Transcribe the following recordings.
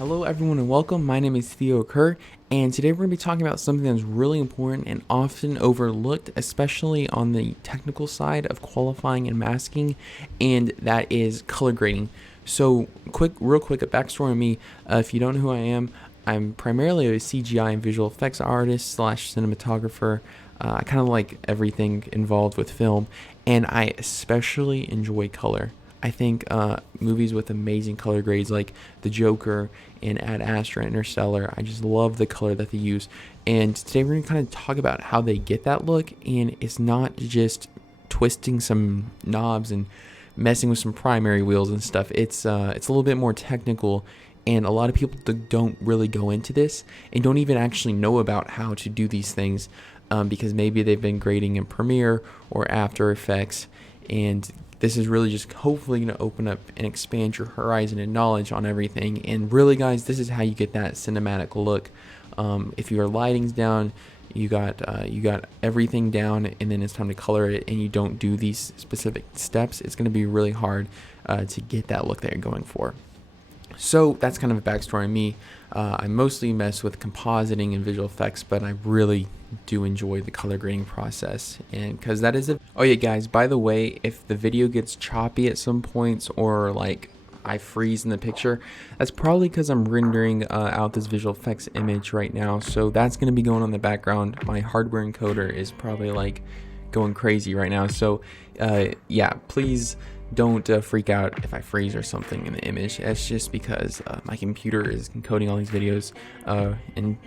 Hello everyone and welcome. My name is Theo, and today we're going to be talking about something that's really important and often overlooked, especially on the technical side of qualifying and masking, and that is color grading. So real quick, a backstory on me. If you don't know who I am, I'm primarily a CGI and visual effects artist / cinematographer. I kind of like everything involved with film, and I especially enjoy color. I think movies with amazing color grades like The Joker and Ad Astra, Interstellar, I just love the color that they use. And today we're going to kind of talk about how they get that look, and it's not just twisting some knobs and messing with some primary wheels and stuff. It's a little bit more technical, and a lot of people don't really go into this and don't even actually know about how to do these things because maybe they've been grading in Premiere or After Effects, and this is really just hopefully going to open up and expand your horizon and knowledge on everything. And really, guys, this is how you get that cinematic look. If your lighting's down, you got everything down, and then it's time to color it, and you don't do these specific steps, it's going to be really hard to get that look that you're going for. So that's kind of a backstory on me. I mostly mess with compositing and visual effects, but I really do enjoy the color grading process, and because that is it. Oh yeah, guys, by the way, if the video gets choppy at some points or like I freeze in the picture, that's probably because I'm rendering out this visual effects image right now, so that's going to be going on in the background. My hardware encoder is probably like going crazy right now, so yeah, please don't freak out if I freeze or something in the image. That's just because my computer is encoding all these videos and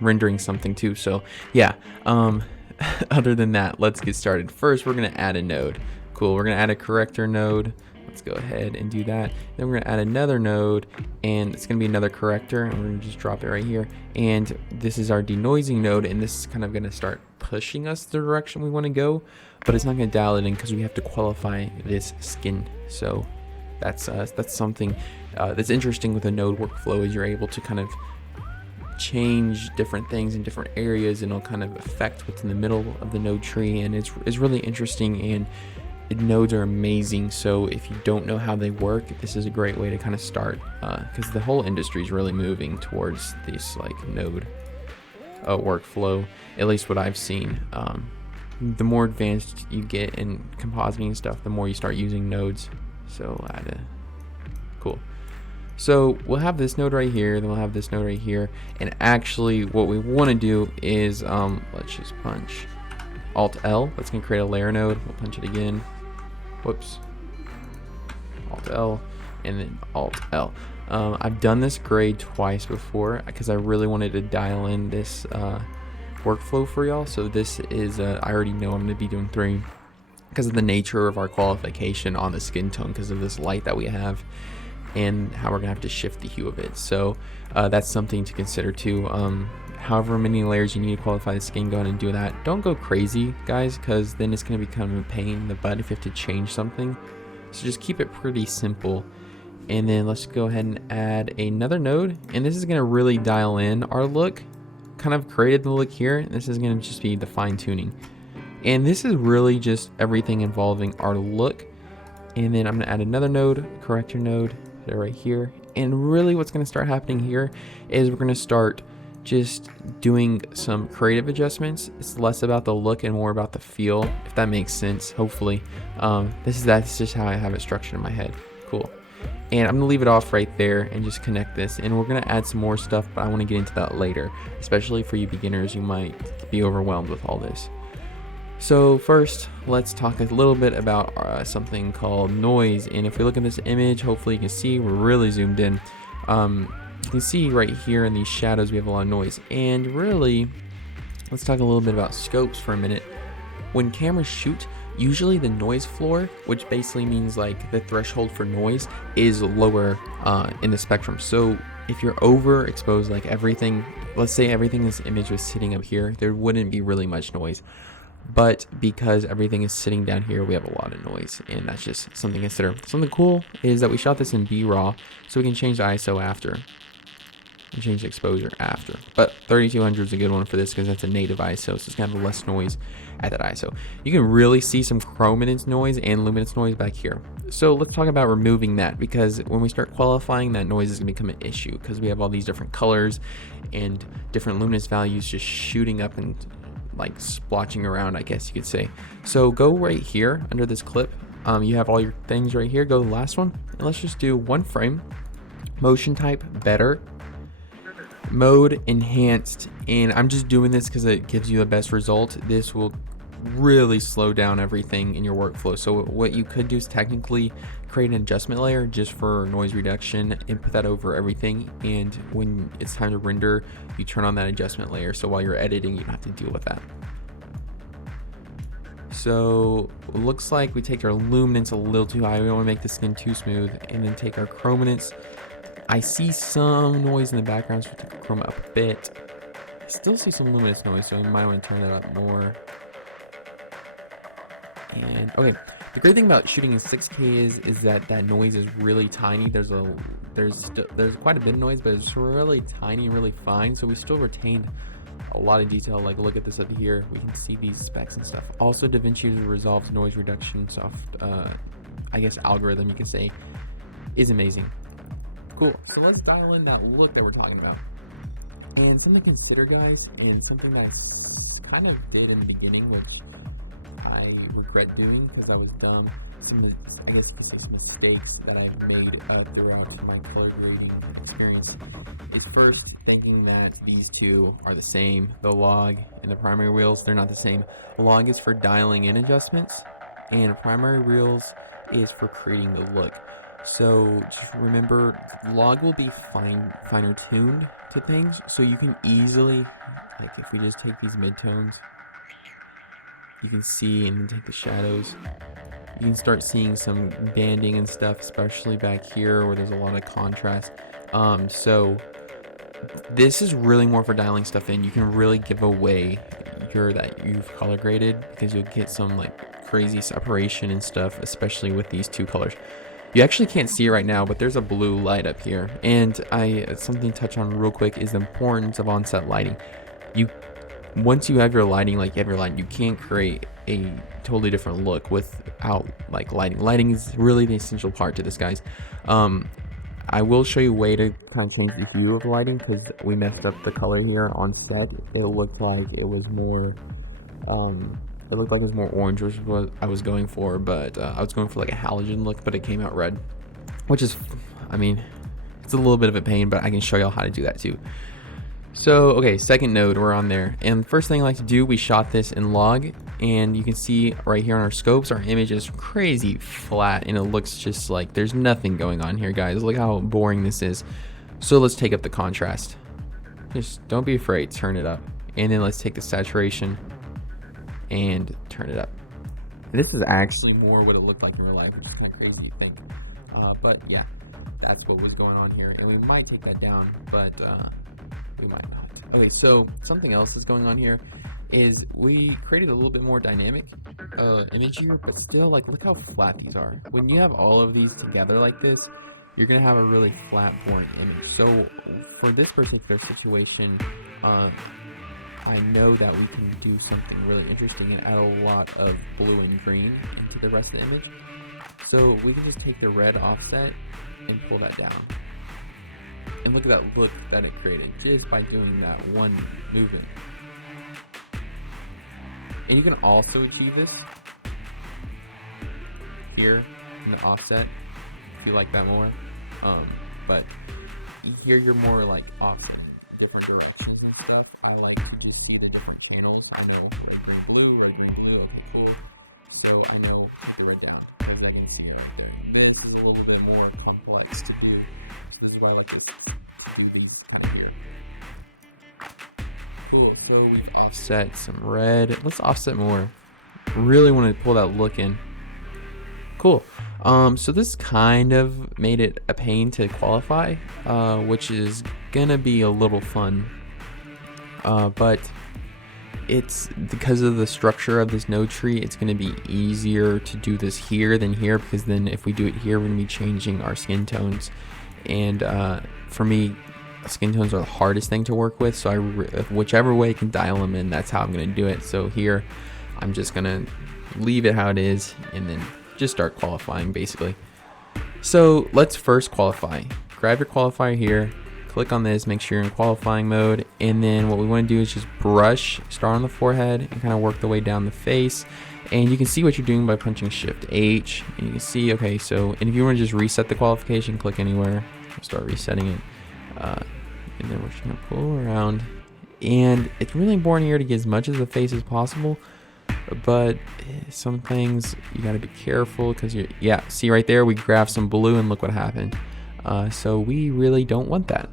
rendering something too. So yeah, other than that, let's get started. First, we're going to add a node. Cool, we're going to add a corrector node. Let's go ahead and do that. Then we're going to add another node, and it's going to be another corrector, and we're going to just drop it right here. And this is our denoising node, and this is kind of going to start pushing us the direction we want to go, but it's not going to dial it in because we have to qualify this skin. So that's something that's interesting with a node workflow, is you're able to kind of change different things in different areas, and it'll kind of affect what's in the middle of the node tree, and it's really interesting. And nodes are amazing, so if you don't know how they work, this is a great way to kind of start, because the whole industry is really moving towards this like node workflow, at least what I've seen. The more advanced you get in compositing and stuff, the more you start using nodes. So cool. So we'll have this node right here, then we'll have this node right here, and actually what we want to do is let's just punch Alt L. That's gonna create a layer node. We'll punch it again. Whoops. Alt L, and then Alt L. I've done this grade twice before because I really wanted to dial in this workflow for y'all. So this is I already know I'm gonna be doing 3 because of the nature of our qualification on the skin tone, because of this light that we have and how we're gonna have to shift the hue of it. So that's something to consider too. However many layers you need to qualify the skin, go ahead and do that. Don't go crazy, guys, because then it's going to become a pain in the butt if you have to change something. So just keep it pretty simple. And then let's go ahead and add another node. And this is going to really dial in our look. Kind of created the look here. This is going to just be the fine tuning. And this is really just everything involving our look. And then I'm going to add another node, corrector node, right here. And really what's going to start happening here is we're going to start just doing some creative adjustments. It's less about the look and more about the feel, if that makes sense, hopefully. That's just how I have it structured in my head. Cool. And I'm gonna leave it off right there and just connect this, and we're gonna add some more stuff, but I want to get into that later, especially for you beginners. You might be overwhelmed with all this. So first, let's talk a little bit about something called noise. And if we look at this image, hopefully you can see we're really zoomed in. You can see right here in these shadows we have a lot of noise. And really, let's talk a little bit about scopes for a minute. When cameras shoot, usually the noise floor, which basically means like the threshold for noise, is lower in the spectrum. So if you're overexposed, like everything, let's say everything in this image was sitting up here, there wouldn't be really much noise. But because everything is sitting down here, we have a lot of noise, and that's just something to consider. Something cool is that we shot this in B-RAW, so we can change the ISO after. and change the exposure after. But 3200 is a good one for this because that's a native ISO, so it's kind of less noise at that ISO. You can really see some chrominance noise and luminance noise back here. So let's talk about removing that, because when we start qualifying, that noise is going to become an issue because we have all these different colors and different luminance values just shooting up and like splotching around, I guess you could say. So go right here under this clip. You have all your things right here. Go to the last one, and let's just do one frame. Motion type better, mode enhanced, and I'm just doing this because it gives you the best result. This will really slow down everything in your workflow. So what you could do is technically create an adjustment layer just for noise reduction and put that over everything, and when it's time to render, you turn on that adjustment layer, so while you're editing you don't have to deal with that. So it looks like we take our luminance a little too high. We don't want to make the skin too smooth, and then take our chrominance. I see some noise in the background, so we'll take the chroma up a bit. I still see some luminous noise, so we might want to turn that up more. And okay, the great thing about shooting in 6K is that that noise is really tiny. There's quite a bit of noise, but it's really tiny and really fine. So we still retained a lot of detail. Like look at this up here, we can see these specs and stuff. Also, DaVinci Resolve's noise reduction I guess algorithm you could say is amazing. Cool. So let's dial in that look that we're talking about. And something to consider, guys, and something that I kind of did in the beginning, which I regret doing because I was dumb. I guess some mistakes that I made throughout my color grading experience is first thinking that these two are the same. The log and the primary wheels, they're not the same. Log is for dialing in adjustments, and primary wheels is for creating the look. So just remember, log will be finer tuned to things, so you can easily, like if we just take these midtones, you can see, and then take the shadows, you can start seeing some banding and stuff, especially back here where there's a lot of contrast. So this is really more for dialing stuff in. You can really give away that you've color graded because you'll get some like crazy separation and stuff, especially with these two colors. You actually can't see it right now, but there's a blue light up here, and something to touch on real quick is the importance of onset lighting. Once you have your lighting, like you have your lighting, you can't create a totally different look without like lighting. Lighting is really the essential part to this, guys. I will show you a way to kind of change the hue of lighting because we messed up the color here on set. It looked like it was more orange, which is what I was going for, but I was going for like a halogen look, but it came out red, which is, I mean, it's a little bit of a pain, but I can show y'all how to do that too. So, okay, second node, we're on there. And the first thing I like to do, we shot this in log, and you can see right here on our scopes, our image is crazy flat, and it looks just like there's nothing going on here, guys. Look how boring this is. So let's take up the contrast. Just don't be afraid, turn it up. And then let's take the saturation and turn it up. This is actually more what it looked like in real life, which is kind of crazy to think. But yeah, that's what was going on here. And we might take that down, but we might not. Okay, so something else that's going on here is we created a little bit more dynamic image here, but still, like, look how flat these are. When you have all of these together like this, you're gonna have a really flat, boring image. So for this particular situation, I know that we can do something really interesting and add a lot of blue and green into the rest of the image. So we can just take the red offset and pull that down. And look at that look that it created just by doing that one movement. And you can also achieve this here in the offset if you like that more. But here you're more like off different directions and stuff. I like to see the different channels. I know like blue or green blue or control. So I know take it right down. Because then you see it right there. This is a little bit more complex to do. This is why I like this. Cool, so we've offset some red. Let's offset more. Really want to pull that look in. Cool. So this kind of made it a pain to qualify, which is gonna be a little fun. But it's because of the structure of this node tree, it's gonna be easier to do this here than here, because then if we do it here, we're gonna be changing our skin tones. And for me, skin tones are the hardest thing to work with, so whichever way I can dial them in, that's how I'm going to do it. So here I'm just going to leave it how it is and then just start qualifying basically. So let's first qualify. Grab your qualifier here, click on this, make sure you're in qualifying mode, and then what we want to do is just brush, start on the forehead and kind of work the way down the face. And you can see what you're doing by punching Shift H, and you can see, okay, so, and if you want to just reset the qualification, click anywhere, we'll start resetting it, and then we're just going to pull around. And it's really important here to get as much of the face as possible, but some things you got to be careful because yeah, see right there, we grabbed some blue and look what happened. So we really don't want that.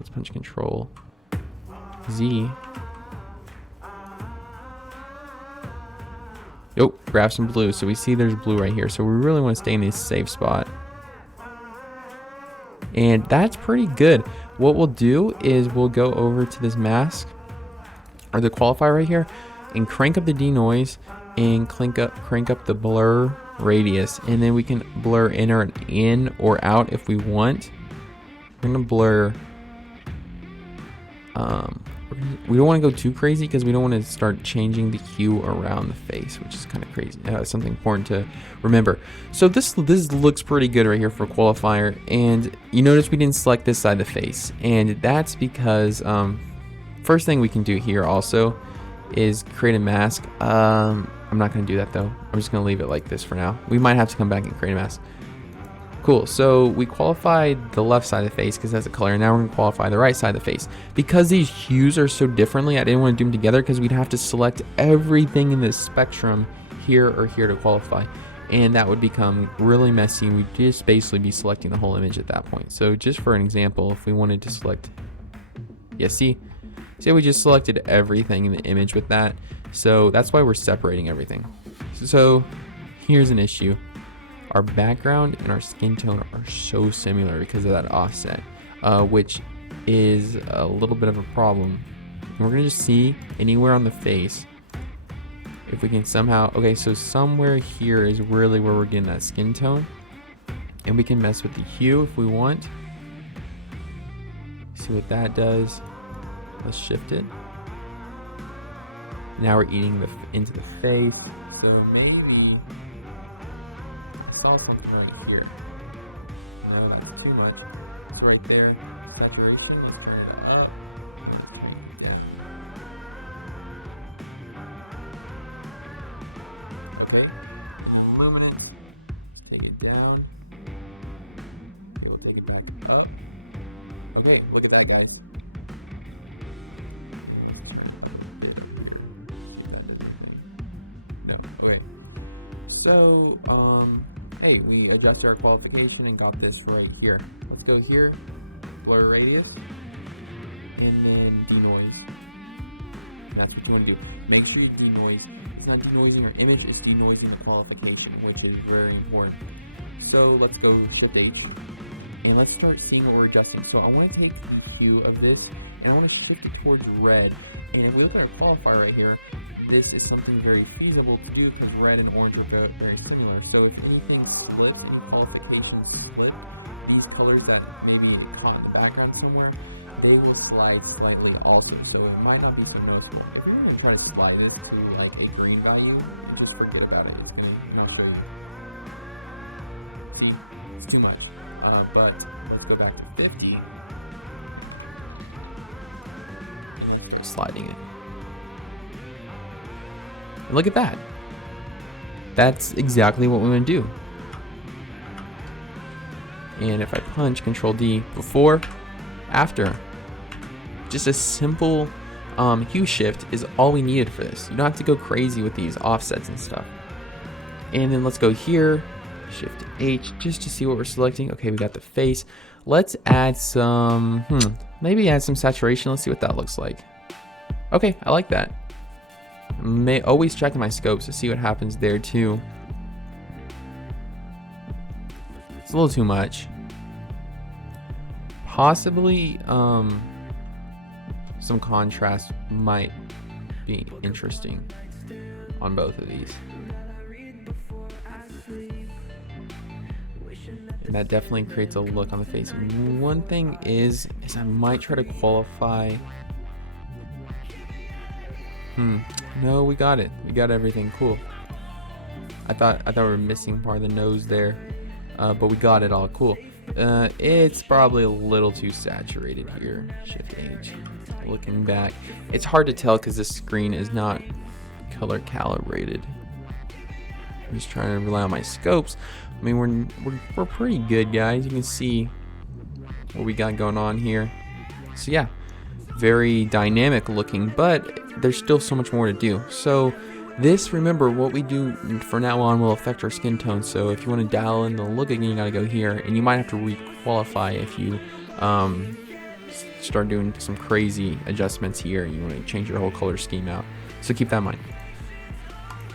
Let's punch Control Z. Oh, grab some blue. So we see there's blue right here. So we really want to stay in this safe spot. And that's pretty good. What we'll do is we'll go over to this mask or the qualifier right here and crank up the denoise and crank up the blur radius. And then we can blur in or out if we want. We're going to blur. We don't want to go too crazy because we don't want to start changing the hue around the face, which is kind of crazy. Something important to remember. So this looks pretty good right here for qualifier, and you notice we didn't select this side of the face, and that's because first thing we can do here also is create a mask. I'm not going to do that though. I'm just going to leave it like this for now. We might have to come back and create a mask. Cool, so we qualified the left side of the face because that's a color. Now we're going to qualify the right side of the face. Because these hues are so differently, I didn't want to do them together because we'd have to select everything in this spectrum here or here to qualify. And that would become really messy. We'd just basically be selecting the whole image at that point. So just for an example, if we wanted to select, yeah, see we just selected everything in the image with that. So that's why we're separating everything. So here's an issue. Our background and our skin tone are so similar because of that offset, which is a little bit of a problem. And we're going to just see anywhere on the face if we can somehow, okay, so somewhere here is really where we're getting that skin tone, and we can mess with the hue if we want. See what that does. Let's shift it. Now we're eating into the face, so maybe saw something right here. No, not too much. Right there. Okay. Take it down. Okay, we'll take it back up. Okay, look at that, guys. No, okay. So, hey, we adjusted our qualification and got this right here. Let's go here, blur radius, and then denoise. That's what you want to do. Make sure you denoise. It's not denoising your image, it's denoising the qualification, which is very important. So let's go Shift H, and let's start seeing what we're adjusting. So I want to take the hue of this, and I want to shift it towards red. And if we look at our qualifier right here, this is something very feasible to do because red and orange are very similar. So if anything split, qualifications split, these colors that maybe get caught in the background somewhere, they will slide slightly also. So it might not be super useful. If you want to try to slide it to like a green value, just forget about it. It's going to not good. See, it's too much. But let's go back to 50. Let's go sliding it. And look at that. That's exactly what we want to do. And if I punch Control D, before, after, just a simple hue shift is all we needed for this. You don't have to go crazy with these offsets and stuff. And then let's go here, Shift H, just to see what we're selecting. Okay, we got the face. Let's add some, maybe add some saturation. Let's see what that looks like. Okay, I like that. May always check my scopes to see what happens there too. It's a little too much. Possibly some contrast might be interesting on both of these. And that definitely creates a look on the face. One thing is I might try to qualify. No, we got it. We got everything. Cool. I thought we were missing part of the nose there, but we got it all. Cool. It's probably a little too saturated here. Shift H. Looking back, it's hard to tell because this screen is not color calibrated. I'm just trying to rely on my scopes. I mean, we're pretty good, guys. You can see what we got going on here. So yeah, very dynamic looking, but there's still so much more to do. So this, remember, what we do for now on will affect our skin tone. So if you want to dial in the look again, you got to go here, and you might have to re-qualify if you start doing some crazy adjustments here. You want to change your whole color scheme out. So keep that in mind.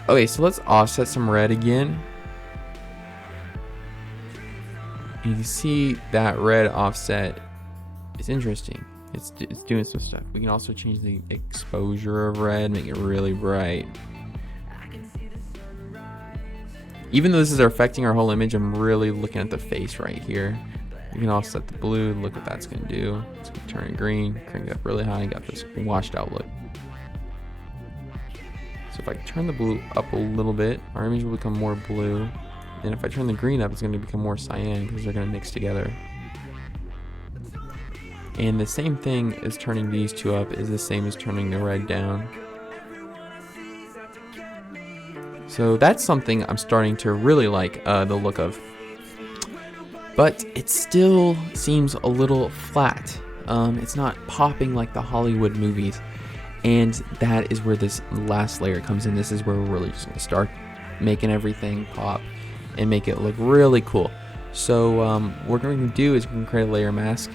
Okay, so let's offset some red again. You can see that red offset is interesting. It's doing some stuff. We can also change the exposure of red, make it really bright. Even though this is affecting our whole image, I'm really looking at the face right here. You can offset the blue. Look what that's going to do. It's going to turn it green, crank it up really high. Got this washed out look. So if I turn the blue up a little bit, our image will become more blue. And if I turn the green up, it's going to become more cyan because they're going to mix together. And the same thing as turning these two up is the same as turning the red down. So that's something I'm starting to really like the look of. But it still seems a little flat. It's not popping like the Hollywood movies. And that is where this last layer comes in. This is where we're really just going to start making everything pop and make it look really cool. So what we're going to do is we're going to create a layer mask.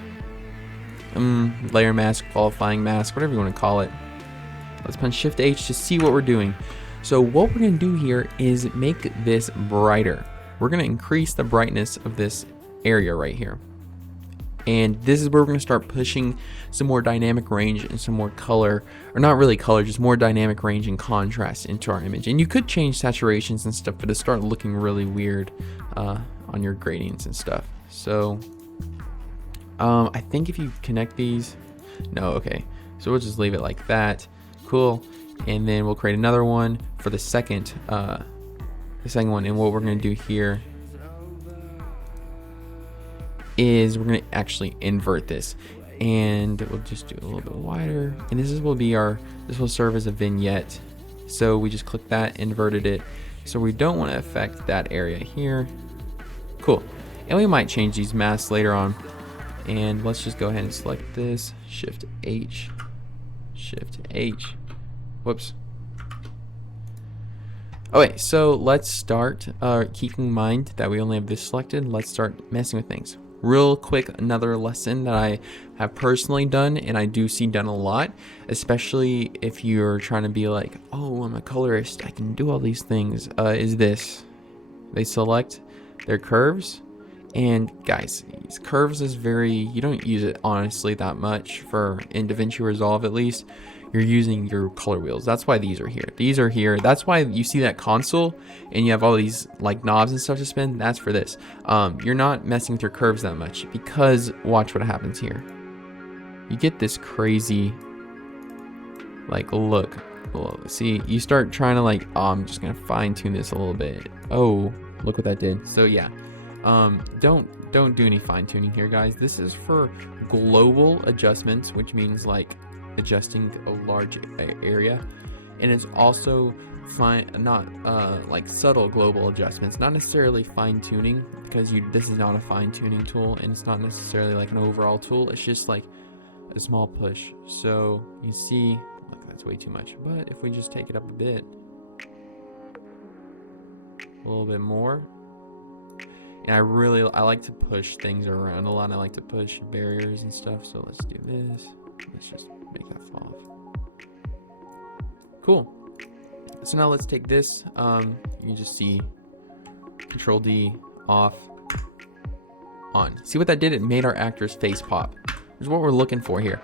Layer mask, qualifying mask, whatever you want to call it. Let's punch Shift H to see what we're doing. So what we're going to do here is make this brighter. We're going to increase the brightness of this area right here. And this is where we're going to start pushing some more dynamic range and some more color, or not really color, just more dynamic range and contrast into our image. And you could change saturations and stuff, but it start looking really weird on your gradients and stuff. So I think if you connect these, no, okay. So we'll just leave it like that. Cool. And then we'll create another one for the second one. And what we're going to do here is we're going to actually invert this, and we'll just do it a little bit wider. And this will serve as a vignette. So we just click that, inverted it. So we don't want to affect that area here. Cool. And we might change these masks later on. And let's just go ahead and select this, Shift H, Shift H. Whoops. Okay, so let's start keeping in mind that we only have this selected. Let's start messing with things. Real quick, another lesson that I have personally done, and I do see done a lot, especially if you're trying to be like, oh, I'm a colorist, I can do all these things, is this. They select their curves. And guys, these curves is you don't use it honestly that much in DaVinci Resolve at least. You're using your color wheels. That's why these are here. These are here. That's why you see that console and you have all these like knobs and stuff to spin. That's for this. You're not messing with your curves that much because watch what happens here. You get this crazy like look. See, you start trying to like, oh, I'm just gonna fine tune this a little bit. Oh, look what that did. So yeah. Don't do any fine tuning here, guys. This is for global adjustments, which means like adjusting a large area, and it's also not like subtle global adjustments, not necessarily fine tuning, because this is not a fine tuning tool, and it's not necessarily like an overall tool. It's just like a small push. So you see, look, that's way too much. But if we just take it up a bit, a little bit more. And I like to push things around a lot. I like to push barriers and stuff. So let's do this. Let's just make that fall off. Cool. So now let's take this. You can just see Control D, off, on. See what that did? It made our actor's face pop. That's what we're looking for here.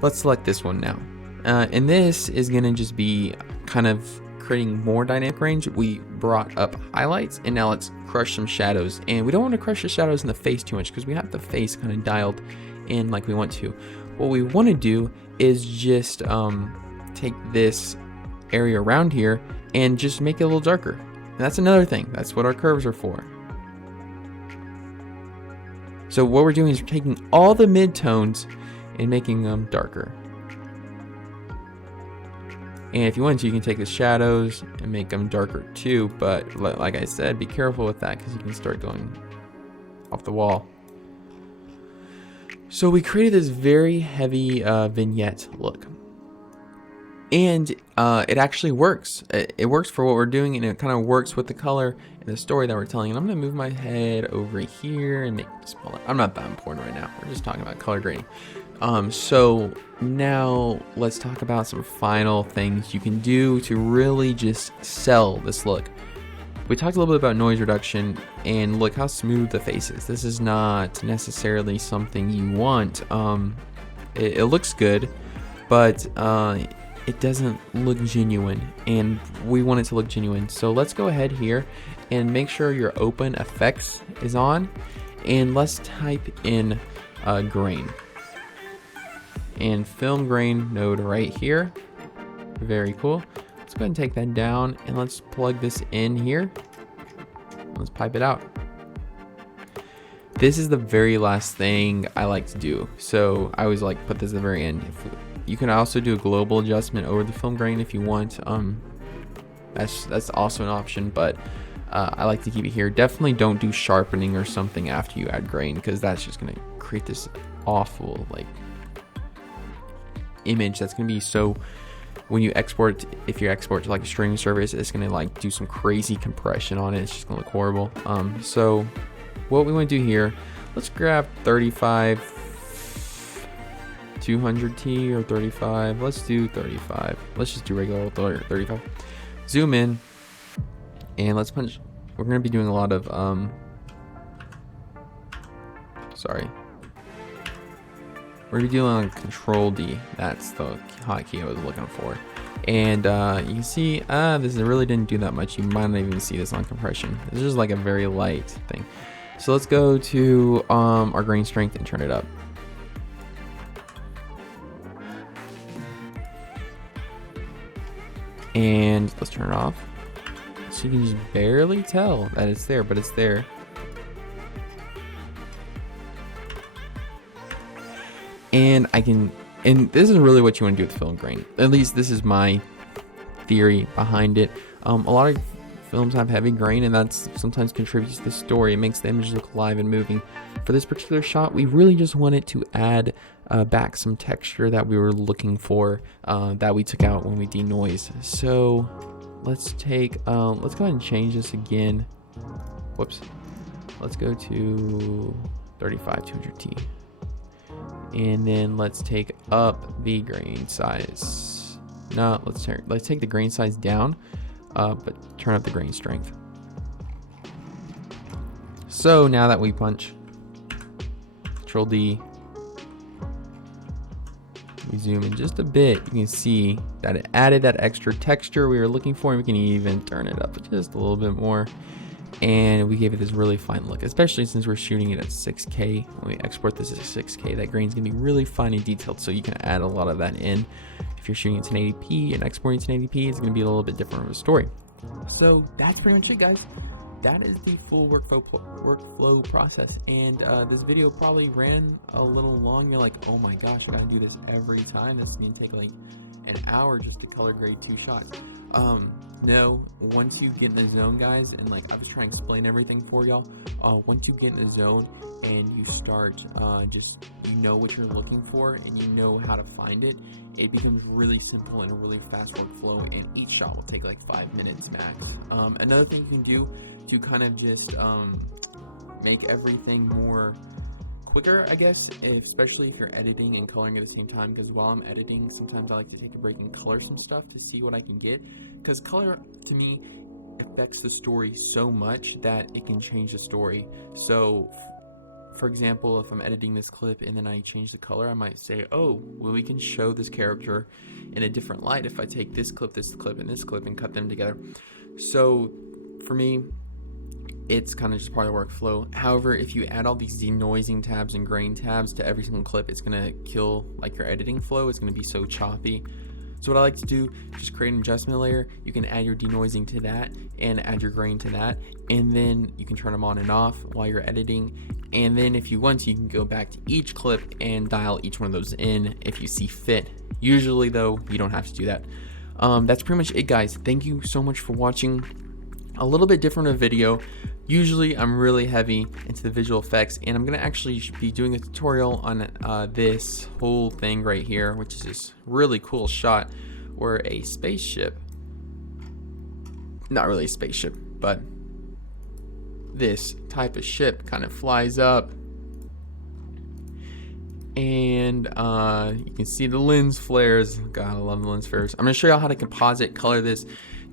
Let's select this one now. And this is going to just be kind of creating more dynamic range, we brought up highlights, and now let's crush some shadows. And we don't want to crush the shadows in the face too much because we have the face kind of dialed in like we want to. What we want to do is just take this area around here and just make it a little darker. And that's another thing. That's what our curves are for. So what we're doing is we're taking all the midtones and making them darker. And if you want to, you can take the shadows and make them darker too. But like I said, be careful with that because you can start going off the wall. So we created this very heavy vignette look. And it actually works. It works for what we're doing, and it kind of works with the color and the story that we're telling. And I'm going to move my head over here and make it smaller. I'm not that important right now. We're just talking about color grading. So now let's talk about some final things you can do to really just sell this look. We talked a little bit about noise reduction, and look how smooth the face is. This is not necessarily something you want. It looks good, but it doesn't look genuine, and we want it to look genuine. So let's go ahead here and make sure your open effects is on, and let's type in grain and film grain node right here. Very cool. Let's go ahead and take that down, and let's plug this in here. Let's pipe it out. This is the very last thing I like to do, so I always like put this at the very end. You can also do a global adjustment over the film grain if you want. That's also an option, but I like to keep it here. Definitely don't do sharpening or something after you add grain, because that's just gonna create this awful like image that's gonna be so. When you export, if you export to like a streaming service, it's gonna like do some crazy compression on it. It's just gonna look horrible. So what we want to do here, let's grab 35. 200T or 35. Let's do 35. Let's just do regular 35. Zoom in, and let's punch. We're gonna be doing a lot of sorry. We're gonna be doing Control D. That's the hotkey I was looking for. And you can see this really didn't do that much. You might not even see this on compression. This is just like a very light thing. So let's go to our grain strength and turn it up. And let's turn it off. So you can just barely tell that it's there, but it's there. And this is really what you want to do with film grain. At least this is my theory behind it. A lot of films have heavy grain, and that's sometimes contributes to the story. It makes the image look alive and moving. For this particular shot, we really just wanted to add back some texture that we were looking for, that we took out when we denoise. So let's take, let's go ahead and change this again. Whoops. Let's go to 35 200T. And then let's take up the grain size. No, let's take the grain size down, but turn up the grain strength. So now that we punch, Control D, we zoom in just a bit, you can see that it added that extra texture we were looking for, and we can even turn it up just a little bit more. And we gave it this really fine look, especially since we're shooting it at 6K. When we export this as 6K, that grain's gonna be really fine and detailed, so you can add a lot of that in. If you're shooting it in 1080p and exporting it in 1080p, it's gonna be a little bit different of a story. So that's pretty much it, guys. That is the full workflow process. And this video probably ran a little long. You're like, oh my gosh, I gotta do this every time. This is gonna take like an hour just to color grade 2 shots. No, once you get in the zone, guys, and like I was trying to explain everything for y'all, once you get in the zone and you start just, you know what you're looking for and you know how to find it, it becomes really simple and a really fast workflow, and each shot will take like 5 minutes max. Another thing you can do to kind of just make everything more quicker, I guess, especially if you're editing and coloring at the same time, because while I'm editing, sometimes I like to take a break and color some stuff to see what I can get, because color to me affects the story so much that it can change the story. So for example, if I'm editing this clip and then I change the color, I might say, oh, well, we can show this character in a different light if I take this clip, and this clip and cut them together. So for me, it's kind of just part of the workflow. However, if you add all these denoising tabs and grain tabs to every single clip, it's gonna kill like your editing flow. It's gonna be so choppy. So what I like to do, just create an adjustment layer. You can add your denoising to that and add your grain to that, and then you can turn them on and off while you're editing. And then if you want to, you can go back to each clip and dial each one of those in if you see fit. Usually though, you don't have to do that. That's pretty much it, guys. Thank you so much for watching. A little bit different of a video. Usually I'm really heavy into the visual effects, and I'm gonna actually be doing a tutorial on this whole thing right here, which is this really cool shot where a spaceship, not really a spaceship, but this type of ship kind of flies up, and you can see the lens flares. God, I love the lens flares. I'm gonna show you how to composite color this.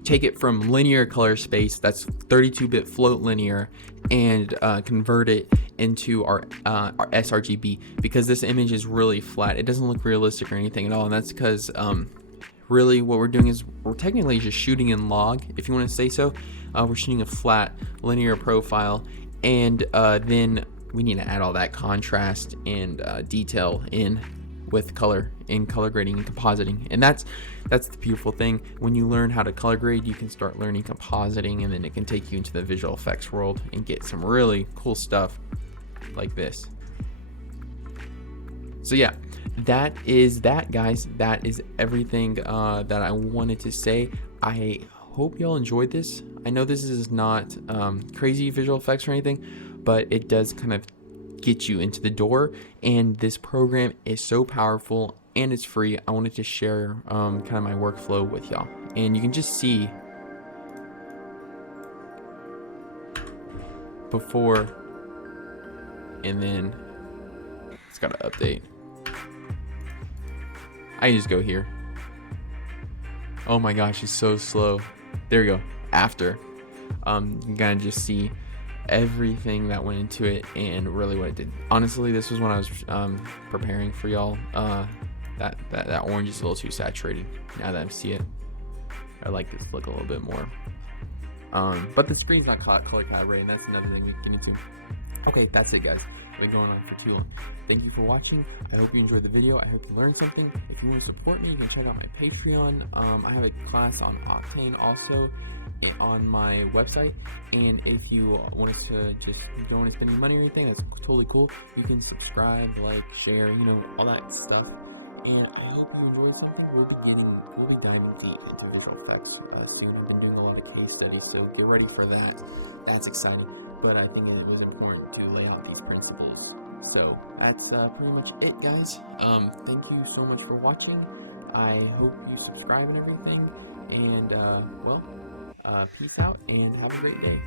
Take it from linear color space, that's 32-bit float linear, and convert it into our sRGB, because this image is really flat. It doesn't look realistic or anything at all, and that's because really what we're doing is we're technically just shooting in log, if you want to say so. We're shooting a flat linear profile, and then we need to add all that contrast and detail in with color and color grading and compositing. And that's the beautiful thing. When you learn how to color grade, you can start learning compositing, and then it can take you into the visual effects world and get some really cool stuff like this. So yeah, that is that, guys. That is everything that I wanted to say. I hope y'all enjoyed this. I know this is not crazy visual effects or anything, but it does kind of get you into the door, and this program is so powerful and it's free. I wanted to share kind of my workflow with y'all, and you can just see before and then it's got to update. I can just go here. Oh my gosh, it's so slow. There we go. After you can kind of just see everything that went into it and really what it did. Honestly, this was when I was preparing for y'all. That orange is a little too saturated. Now that I see it, I like this look a little bit more. But the screen's not color calibrated, and that's another thing we can get into. Okay, that's it, guys. I've been going on for too long. Thank you for watching. I hope you enjoyed the video. I hope you learned something. If you want to support me, you can check out my Patreon. I have a class on Octane also on my website, and if you want us to just don't want to spend any money or anything, that's totally cool. You can subscribe, like, share, you know, all that stuff. And I hope you enjoyed something. We'll be diving deep into visual effects soon. I've been doing a lot of case studies, so get ready for that. That's exciting. But I think it was important to lay out these principles. So that's pretty much it, guys. Thank you so much for watching. I hope you subscribe and everything. And well, peace out and have a great day.